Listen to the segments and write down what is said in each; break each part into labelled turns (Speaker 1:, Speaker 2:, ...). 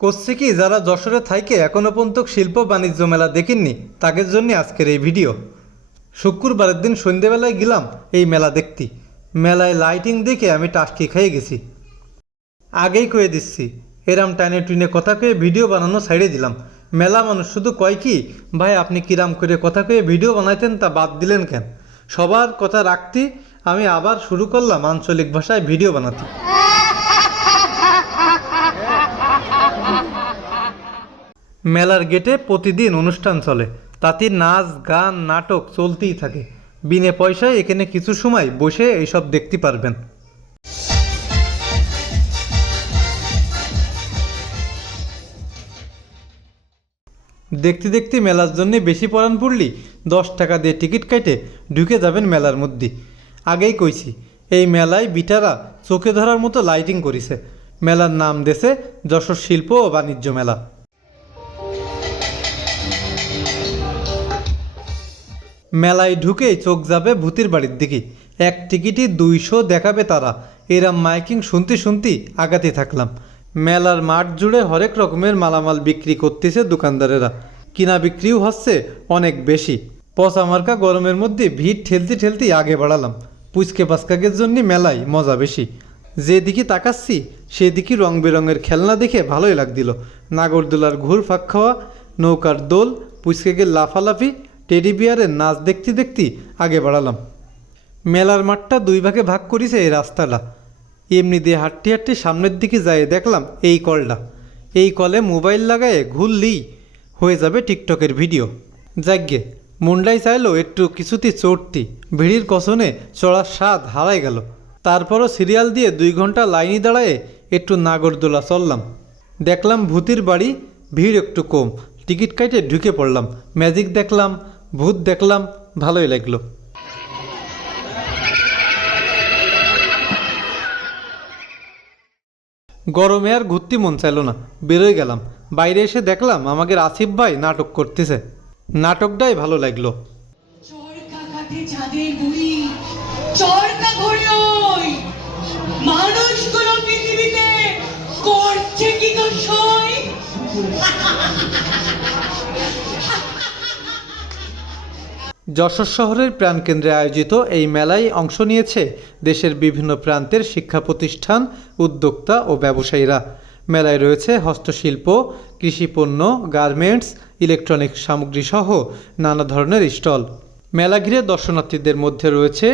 Speaker 1: করছে কি যারা যশোরে থাইকে এখনও পর্যন্ত শিল্প বাণিজ্য মেলা দেখেননি, তাদের জন্য আজকের এই ভিডিও। শুক্রবারের দিন সন্ধেবেলায় গেলাম এই মেলা দেখতে। মেলায় লাইটিং দেখে আমি টাস্কি খেয়ে গেছি। আগেই কয়ে দিচ্ছি, এরাম টাইনে টুইনে কথা কয়ে ভিডিও বানানো ছাইড়ে দিলাম। মেলা মানুষ শুধু কয় কি, ভাই, আপনি কিরাম করে কথা কয়ে ভিডিও বানাইতেন তা বাদ দিলেন কেন? সবার কথা রাখতে আমি আবার শুরু করলাম আঞ্চলিক ভাষায় ভিডিও বানাতে। মেলার গেটে প্রতিদিন অনুষ্ঠান চলে। তাতে নাচ, গান, নাটক চলতেই থাকে। বিনে পয়সায় এখানে কিছু সময় বসে এইসব দেখতে পারবেন। দেখতে দেখতে মেলার জন্য বেশি পড়ান পড়লি, দশ টাকা দিয়ে টিকিট কেটে ঢুকে যাবেন মেলার মধ্যে। আগেই কইছি, এই মেলায় বিটারা চোখে ধরার মতো লাইটিং করিছে। মেলার নাম দেশে যশোর শিল্প ও বাণিজ্য মেলা। মেলায় ঢুকেই চোখ যাবে ভূতির বাড়ির দিকে। এক টিকিটই দুইশো দেখাবে তারা। এরা মাইকিং শুনতে শুনতে আগাতে থাকলাম। মেলার মাঠ জুড়ে হরেক রকমের মালামাল বিক্রি করতেছে দোকানদারেরা। কিনা বিক্রিও হচ্ছে অনেক বেশি। পচা মার্কা গরমের মধ্যে ভিড় ঠেলতে ঠেলতে আগে বাড়ালাম। পুচকে পাসকাকের জন্য মেলায় মজা বেশি। যেদিকে তাকাচ্ছি, সেদিকে রং বেরঙের খেলনা দেখে ভালোই লাগছিল নাগরদোলার ঘুর ফাঁক খাওয়া, নৌকার দোল পুচকেকে লাফালাফি টেডি বিয়ারের নাচ দেখতে দেখতে আগে বাড়ালাম। মেলার মাঠটা দুই ভাগে ভাগ করেছে এই রাস্তাটা। এমনি দিয়ে হাঁটতে হাঁটতে সামনের দিকে যায় দেখলাম এই কলটা। এই কলে মোবাইল লাগায়ে ঘুরলেই হয়ে যাবে টিকটকের ভিডিও। যাগ্যে মুন্ডাই চাইলো একটু কিছুতে চড়তি। ভিড়ির কসনে চড়ার স্বাদ হারাই গেল। তারপরও সিরিয়াল দিয়ে দুই ঘণ্টা লাইনে দাঁড়ায়ে একটু নাগরদোলা চললাম। দেখলাম ভূতির বাড়ি, ভিড় একটু কম। টিকিট কাটে ঢুকে পড়লাম। ম্যাজিক দেখলাম ভূত দেখলাম, ভালোই লাগল। গরমে আর ঘুরতে মন চাইলো না, বেরোয় গেলাম। বাইরে এসে দেখলাম আমাদের আসিফ ভাই নাটক করতেছে। নাটকটাই ভালো লাগল।
Speaker 2: মানুষগুলো পৃথিবীতে করছে কি তো সই
Speaker 1: যশোর শহরের প্রাণকেন্দ্রে আয়োজিত এই মেলায় অংশ নিয়েছে দেশের বিভিন্ন প্রান্তের শিক্ষা প্রতিষ্ঠান, উদ্যোক্তা ও ব্যবসায়ীরা। মেলায় রয়েছে হস্তশিল্প কৃষিপণ্য গার্মেন্টস, ইলেকট্রনিক সামগ্রী সহ নানা ধরনের স্টল। মেলা ঘিরে দর্শনার্থীদের মধ্যে রয়েছে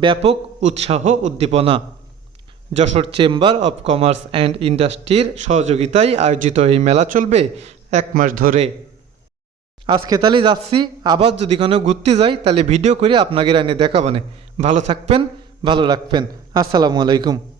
Speaker 1: ব্যাপক উৎসাহ উদ্দীপনা। Jessore chamber of commerce and ইন্ডাস্ট্রির সহযোগিতায় আয়োজিত এই মেলা চলবে এক মাস ধরে। আজকে তাহলে যাচ্ছি। আবার যদি কোনো ঘুরতে যাই, তাহলে ভিডিও করে আপনাকে এনে দেখাবানে ভালো থাকবেন, ভালো রাখবেন। আসসালামু আলাইকুম।